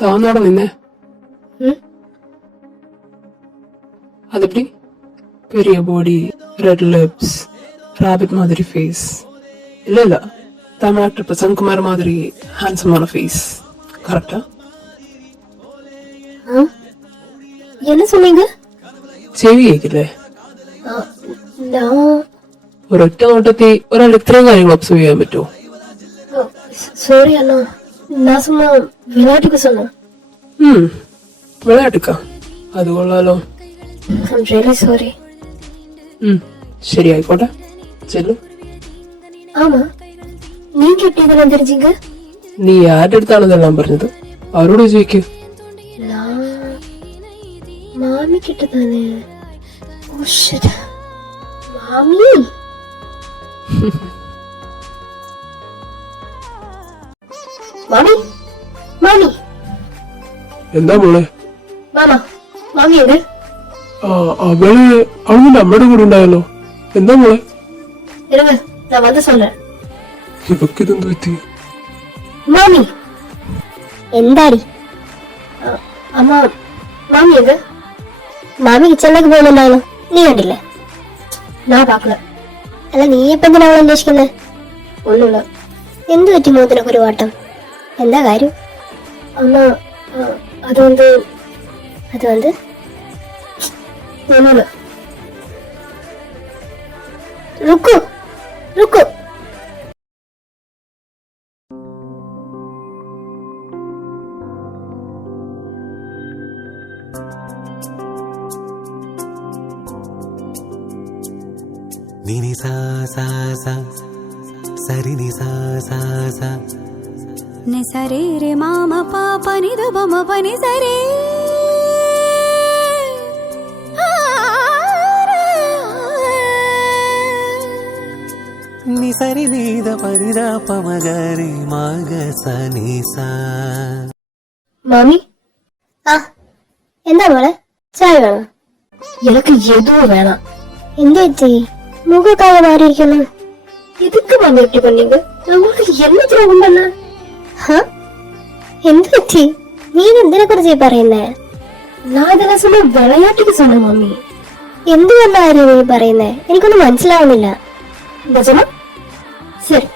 താന്നോടെ നിന്നെ അതെപ്പി പെരിയ ബോഡി റെഡ് ലിപ്സ് റാബിറ്റ് മാതിരി ഫേസ് இல்ல தமிழ் ஆக்டர் பிரசன்ட் குமார் மாதிரி ஹேண்ட்ஸமான ஃபேஸ் கரெக்டா? என்ன சொன்னீங்க? ചെവി കേക്കില്ലേ? ഒരൊറ്റ നോട്ടത്തിൽ ഒരാൾ ഇത്രയും കാര്യങ്ങൾ ഒബ്സർവ് ചെയ്യാൻ പറ്റുമോ? സോറി അണ്ണാ, ഞാൻ സുമ്മാ വിளையாட்டுக்கு சொன்னேன். വിളയാട്ടുക്ക അത് കൊള്ളാലോ. I'm really sorry. ശരി ആയിക്കോട്ടെ, ചെല്ലു. ആമാ, നീங்க எப்படி இதெல்லாம் தெரிஞ்சீங்க? നീ ആരുടെ അടുത്താണ് ഇതെല്ലാം പറഞ്ഞത്? അവരോട് ചോദിക്കൂ. മാമി കിട്ടതാനേ. Oh shit. മാമി. മാമി. മാമി. എന്താ മോളെ? മാമ. മാമി എവിടെ? അവളുടെ അമ്മയുടെ കൂടെ ഉണ്ടായല്ലോ. എന്താ മോളെ? ഇരുങ്ങ, ഞാൻ വന്ന് சொல்றேன். ഇവക്കിതെന്ത് പറ്റി? മാമി. എന്താടി? അമ്മ, മാമി എവിടെ? മാമി കിച്ചണിലേക്ക് പോകുന്നുണ്ടായിരുന്നു, നീ കണ്ടില്ലേ? ഞാൻ പാക്കല. അല്ല, നീ ഇപ്പൊ എന്തിനാ അവളെ അന്വേഷിക്കുന്നത്? ഒന്നുമില്ല. എന്ത് പറ്റി മുഖത്തിനൊക്കെ ഒരു വാട്ടം? എന്താ കാര്യം? അമ്മ, അത് ഒന്നുമില്ല. Rukku Rukku. Nini sa sa sa sari ni sa sa sa ni sare re mama papa ni da bama pani sare ni sari ni da pani da pamagari maga sa ni sa. മാമി, എന്താ മോളെ, ചായ വേണം? എനിക്ക് എതോ വേണം. എന്ത് പറ്റി? മുഖക്കായ മാറിയിരിക്കുന്നു. എതുക്ക് മാമി எப்படி பண்ணீங்க? உங்களுக்கு என்ன ദ്രോഹം? എന്ത് പറ്റി? നീ എന്തിനെ കുറിച്ച് പറയുന്നേ? ഞാൻ ഇതെല്ലാം സുമ്മാ വിളയാட்டுக்கு சொன்னேன் മാമി. എന്ത് വന്ന കാര്യം നീ പറയുന്നേ? എനിക്കൊന്നും മനസ്സിലാവുന്നില്ല. நிஜமா? சரி,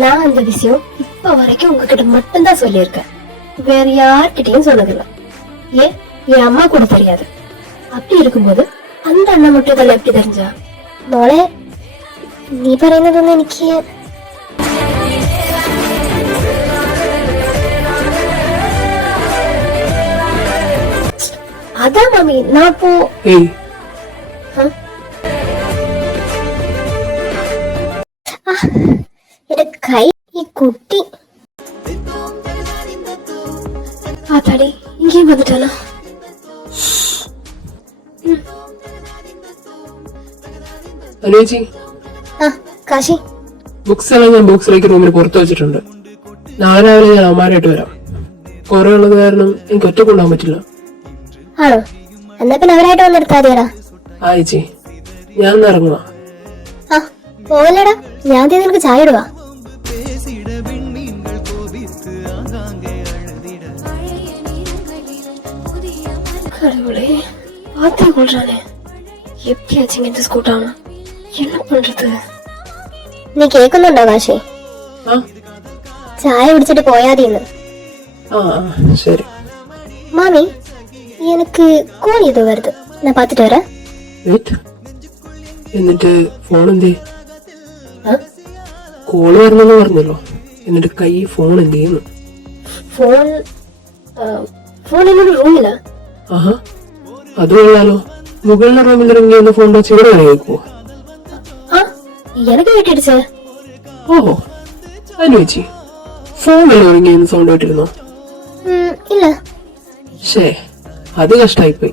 நான் அந்த விஷயம் இப்ப வரைக்கும் உங்ககிட்ட மட்டும்தான் சொல்லியிருக்கேன், வேற யார்கிட்டயும் சொன்னதில்லை. ஏன், என் அம்மா கூட தெரியாது. அப்படி இருக்கும்போது அந்த அண்ணன் மட்டும் இதெல்லாம் எப்படி தெரிஞ்சா? മോളെ, നീ പറയുന്നതൊന്നും എനിക്ക് അതാ മാമി. ഞാൻ പോ എന്റെ കൈ, ഈ കുട്ടി ആ തടി ഇങ്ങേയും വന്നിട്ടാലോ? അനുജി, കാശി, ബുക്സ് എല്ലാം ഞാൻ ബോക്സിലേക്ക് റൂമിൽ പുറത്തു വെച്ചിട്ടുണ്ട്. നാളെ രാവിലെ ഞാൻ അമ്മാരായിട്ട് വരാം. കുറെ ഉള്ളത് കാരണം എനിക്ക് ഒറ്റ കൊണ്ടുപോകാൻ പറ്റില്ല. ആണോ? എന്നാ പിന്നെ അവരായിട്ട് വന്നെടുത്താതിയടാ. ആ ചേച്ചി, ഞാൻ ഇറങ്ങുക. പോവല്ലടാ, ഞാൻ നിനക്ക് ചായ ഇടുവാ. கடவுளே, பாத்தே கொள்றானே, எப்படியாச்சும் இந்த ஸ்கூட்டான என்ன பண்றது? നീ കേൾക്കുന്നുണ്ടോ കാശി? ചായ കുടിച്ചിട്ട് പോയാതിന്ന്. ശരി മാമി, എനിക്ക് കോൾ ചെയ്തു വരുത്, ഞാൻ പാത്തിട്ട് വരാം. എന്നിട്ട് ഫോൺ എന്തേ? കോള് വരണമെന്ന് പറഞ്ഞല്ലോ, എന്നിട്ട് കൈ ഫോൺ എന്ത് ചെയ്യുന്നു? ഫോൺ എന്നോട് റൂമില്ല. അത് കൊള്ളാലോ. മുകളിലെ റൂമിൽ ഇറങ്ങിയെന്ന് ഫോൺ വെച്ച് ഇവിടെ വരെ കേൾക്കുവോ? എനിക്ക് കേട്ടിടിച്ചേ. ഓഹോ, അനുവച്ചി, ഫോണിൽ ഇറങ്ങിയെന്ന് സൗണ്ട് കേട്ടിരുന്നോ? ഇല്ല. ശേ, അത് കഷ്ടായിപ്പോയി.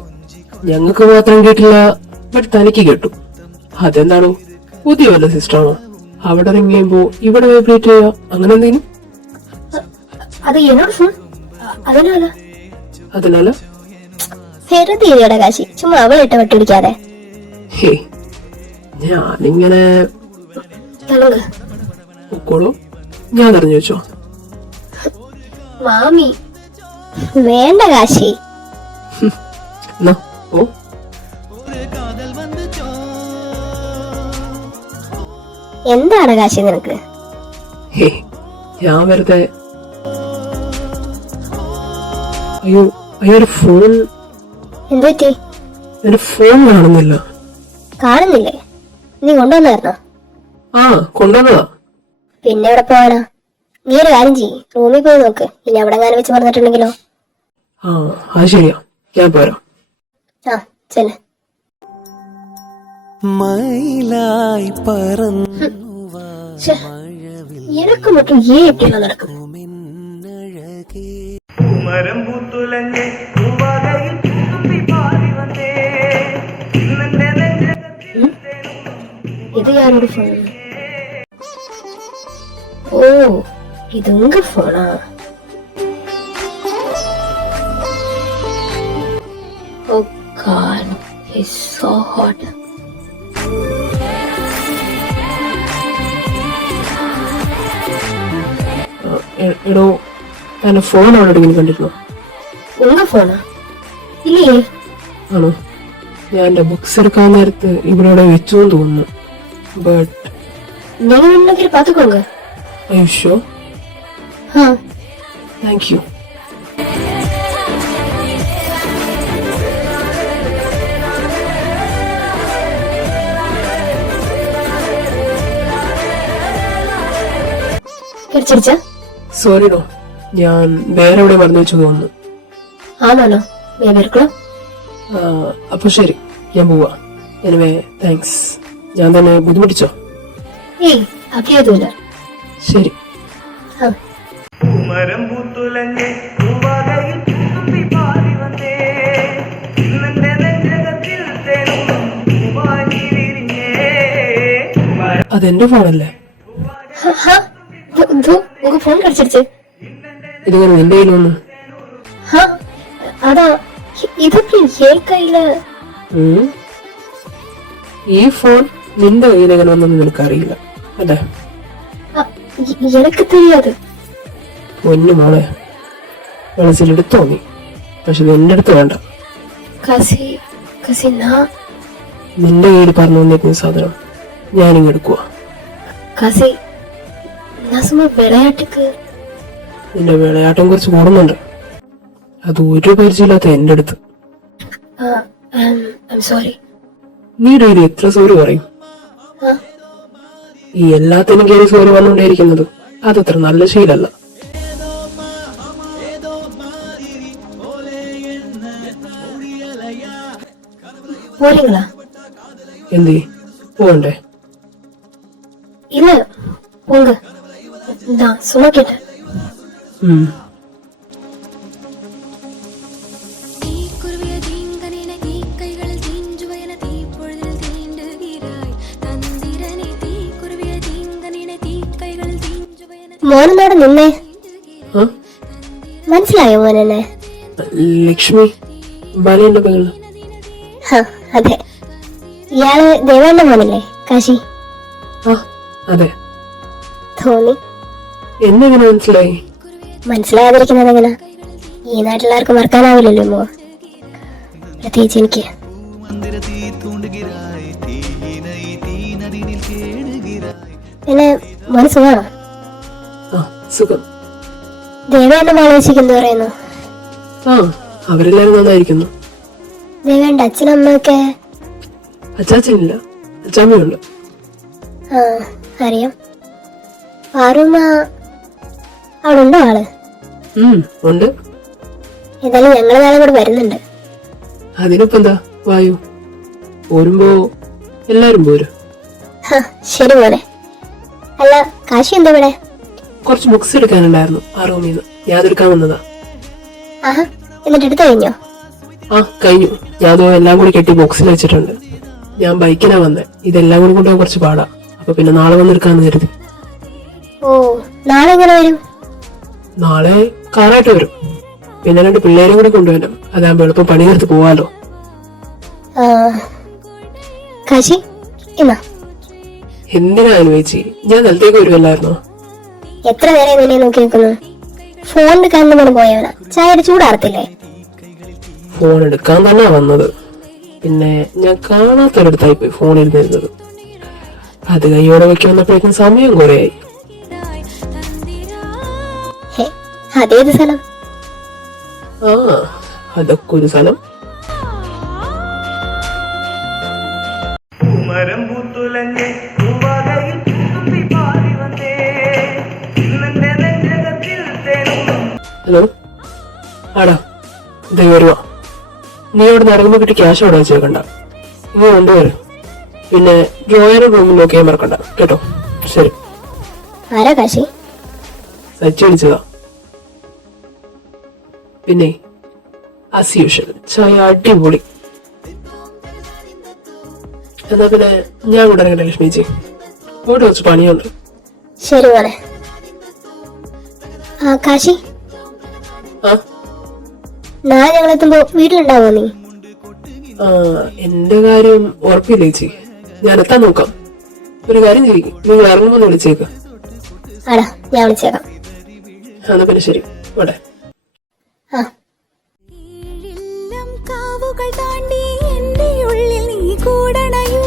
ഞങ്ങൾക്ക് മാത്രം കേട്ടില്ല, ബട്ട് തനിക്ക് കേട്ടു. അതെന്താണോ, പുതിയ വല്ല സിസ്റ്റമാണോ? അവിടെ ഇറങ്ങിയുമ്പോ ഇവിടെ വൈബ്രേറ്റ് ചെയ്യാ, അങ്ങനെ എന്തെങ്കിലും? അത് എന്നോട് ഫോൺ. അതിനാല വെറുതെ കാശി, ചുമ്മാ അവളിട്ട് വെട്ടിടിക്കാതെ. ഞാനിങ്ങനെ പൊക്കോളൂ, ഞാൻ അറിഞ്ഞു വെച്ചോ. മാമി, വേണ്ട കാശി. എന്നാ ഓ എന്താണ് കാശി നിനക്ക്? ഹേ ഞാൻ വെറുതെ അയ്യോ ഒരു ഫോൺ എന്തു പറ്റി? എന്റെ ഫോൺ കാണുന്നില്ല. കാണുന്നില്ലേ? നീ കൊണ്ടുവന്നായിരുന്നോ? ആ കൊണ്ടുവന്നതാ. പിന്നെ എവിടെ പോവാനാ? നീ ഒരു കാര്യം ചെയ്യ്, റൂമിൽ പോയി നോക്ക്. ഇനി അവിടെ എങ്ങാനും വെച്ച് പറഞ്ഞിട്ടുണ്ടെങ്കിലോ? ആ അത് ശരിയാ, ഞാൻ പോരാ. ആ ചെല്ല്. മയിലായി പറന്നു ശ്ശെ, എനക്ക് மட்டும் ஏன் இப்படி எல்லாம் நடக்குது? മരം പൂത്തുലഞ്ഞ് പൂവാകയിൽ പൂത്തുമ്പി പാടി വന്നേ നിന്റെ നെഞ്ചകത്തിൽ இது யாரோட போன்? ஓ, இது உங்க போனா? Oh God, he's so hot. എടോ എന്റെ ഫോൺ അവിടെ എവിടെയെങ്കിലും കണ്ടിരുന്നോ? உங்க போனா? இல்லையே. ആണോ? ഞാൻ എന്റെ ബുക്സ് എടുക്കാൻ നേരത്ത് ഇവിടെ വെച്ചു എന്ന് തോന്നുന്നു. ബട്ട് நீங்க வேணும்னா பாத்துக்கோங்க. I you sure? ஆ, താങ്ക് യു. கிடைச்சிருச்சா? സോറിഡോ, ഞാൻ വേറെ എവിടെ മറന്നു വെച്ചു തോന്നുന്നു. ஆமாண்ணா, மேபி இருக்கலாம். അപ്പൊ ശരി, ഞാൻ പോവാ. Anyway thanks. ഞാൻ തന്നെ ബുദ്ധിമുട്ടിച്ചോ? ஏய், அப்படியே எதுவும் இல்ல. ശരി. ஆ, മരം പൂത്തുലഞ്ഞ് പൂവാകയിൽ പൂത്തുമ്പി പാടി വന്നേ നിന്റെ നെഞ്ചകത്തിൽ തേനും പൂവാനി വിരിഞ്ഞേ അതെന്റെ ഫോണല്ലേ? உங்க போன் கிடைச்சிருச்சு. ഇതിങ്ങനെ നിന്റെ കയ്യിലൊന്നും? அதான், இது எப்படி என் கையில? ഈ ഫോൺ നിന്റെ കയ്യിൽ എങ്ങനെ വന്നെന്ന് നിനക്കറിയില്ല അല്ലേ? எனக்கு தெரியாது. പൊന്നു മോളെ, മനസ്സിലെടുത്തോ നീ. പക്ഷെ ഇത് എന്റെ അടുത്ത് വേണ്ട. காசி காசி, நான் നിന്റെ കയ്യിൽ പറഞ്ഞു വന്നേക്കുന്ന സാധനം ഞാനിങ്ങ് എടുക്കുക. காசி, நான் சும்மா விளையாட்டுக்கு. നിന്റെ വിളയാട്ടം കുറിച്ച് കൂടുന്നുണ്ട്. അത് ഒരു പരിചയമില്ലാത്ത എന്റെ അടുത്ത്. I'm sorry. നീ ഡെയിലി എത്ര സോറി പറയും? ഈ എല്ലാത്തിനും കയറി സോറി വന്നുകൊണ്ടേയിരിക്കുന്നത് അതത്ര നല്ല ശീലല്ല. போறீங்களா? എന്തി പോകണ്ടേ? இல்ல, போங்க. நான் சும்மா கேட்டேன். തീക്കുരുവിയ തീങ്കനിനെ തീക്കൈകളിൽ തീഞ്ചുവയന തീപ്പൊഴുതിൽ തീണ്ടുകിരായി തന്തിരനെ തീക്കുരുവിയ തീങ്കനിനെ തീക്കൈകളിൽ തീഞ്ചുവയന മോനോട് നിന്നേ. മനസ്സിലായോ മോനെന്നെ? ലക്ഷ്മി ബാലേന്റെ പെങ്ങള്. അതെ, ഇയാള് ദേവേന്റെ മോനല്ലേ കാശി? ആ അതെ. തോന്നി. എന്നെങ്ങനെ മനസ്സിലായി? മനസ്സിലാകാതിരിക്കുന്നത് എങ്ങനെ? ഈ നാട്ടിലാർക്കും മറക്കാനാവില്ലല്ലോ മോ, പ്രത്യേകിച്ച് എനിക്ക്. പിന്നെ മോന് സുഖമാണോ? ആ സുഖം. ദേവേന്റെ മോളെ വെച്ചിട്ട് എന്ത് പറയുന്നു? ആ അവരെല്ലാരും നന്നായിരിക്കുന്നു. ദേവേന്റെ അച്ഛനും അമ്മയൊക്കെ? അച്ചാച്ചനില്ല, അച്ചാമ്മയുണ്ട്. ആ അറിയാം. പാറുമ്മ അവിടെ ഉണ്ടോ ആള്? ഉണ്ട്. ഏതായാലും ഞങ്ങള് നാളെ കൂടെ വരുന്നുണ്ട്. അതിനിപ്പോ എന്താ, വായു. പോരുമ്പോ എല്ലാരും പോരും. ശരി പോലെ. അല്ല കാശി എന്താ ഇവിടെ? കുറച്ച് ബുക്സ് എടുക്കാനുണ്ടായിരുന്നു ആ റൂമിന്ന്, ഞാൻ അതെടുക്കാൻ വന്നതാ. ആഹാ, എന്നിട്ട് എടുത്തു കഴിഞ്ഞോ? ആ കഴിഞ്ഞു. ഞാൻ അതോ എല്ലാം കൂടി കെട്ടി ബോക്സിൽ വെച്ചിട്ടുണ്ട്. ഞാൻ ബൈക്കിനാ വന്നേ. ഇതെല്ലാം കൂടി കൊണ്ടുപോകാൻ കുറച്ച് പാടാ. അപ്പൊ പിന്നെ നാളെ വന്നെടുക്കാന്ന് കരുതി. ഓ, നാളെ എങ്ങനെ വരും? നാളെ കാറായിട്ട് വരും. പിന്നെ 2 പിള്ളേരെ കൂടി കൊണ്ടുവരണം. അതാകുമ്പോ എളുപ്പം പണി നിർത്തി പോവാലോ. കാശി എന്നാ എന്തിനാ അനുവദിച്ചി? ഞാൻ നിലത്തേക്ക് വരുമല്ലായിരുന്നോ? എത്ര നേരം നിന്നെ നോക്കി നിൽക്കുന്നു? ഫോൺ എടുക്കാൻ പോയവനാ. ചായയുടെ ചൂടാറത്തില്ലേ? ഫോൺ എടുക്കാൻ തന്നെ വന്നത്. പിന്നെ ഞാൻ കാണാത്തൊരിടത്തായി പോയി ഫോൺ ഇരുന്നിരുന്നത്. അത് കൈയോടെ വെക്കി വന്നപ്പോഴേക്കും സമയം കുറേയായി. ഹേ, അതേത് സ്ഥലം? ആ, അതൊക്കെ ഒരു സ്ഥലം. പൂമരം പൂത്തുലഞ്ഞ് പൂവാകയിൽ പൂത്തുമ്പി പാറി വന്നേ ഇന്നെന്റെ നെഞ്ചകത്തിൽ തേനും. ഹലോ, ആടാ, ഇതേ വരുവാ. നീ അവിടെ നിന്ന് ഇറങ്ങുമ്പോ കിട്ടി ക്യാഷ് അവിടെ വെച്ചേക്കണ്ട, ഇങ്ങ് കൊണ്ടുവരും. പിന്നെ ഡ്രോയറും റൂമിൽ നോക്കിയാൽ മറക്കണ്ട കേട്ടോ. ശരി. ആരാ കാശി? സച്ചി വിളിച്ചതാ. പിന്നെ ആസ് യൂഷ്വൽ ചായ അടിപൊളി. എന്നാ പിന്നെ ഞാൻ കൂടെ ഇറങ്ങട്ടെ ലക്ഷ്മിജി, ഇവിടെ വെച്ച് പണിയുണ്ട്. ശരി മോനെ. ആ കാശി, ആ നാളെ ഞങ്ങളെത്തുമ്പോ വീട്ടിലുണ്ടാവോ നീ? ആ, എന്റെ കാര്യം ഉറപ്പില്ല ചേച്ചി, ഞാൻ എത്താൻ നോക്കാം. ഒരു കാര്യം ചെയ്യും, നിങ്ങൾ ഇറങ്ങുമ്പോൾ വിളിച്ചേക്ക്. ആടാ, ഞാൻ വിളിച്ചേക്കാം. എന്നാ പിന്നെ ശരി, ഇവിടെ. ആ, ഏഴെല്ലാം കാവുകൾ താണ്ടി എന്റെ ഉള്ളിൽ നീ കൂടണയൂ.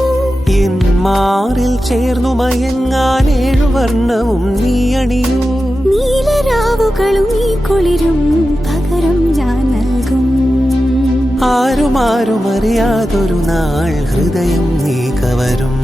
എൻ മാറിൽ ചേർന്നു മയങ്ങാൻ 7 വർണ്ണവും നീ അണിയൂ. നീലരാവുകളും നീ കുളിരും പകരം ഞാൻ നൽകും. ആരും അറിയാതൊരു നാൾ ഹൃദയം നീ കവരും.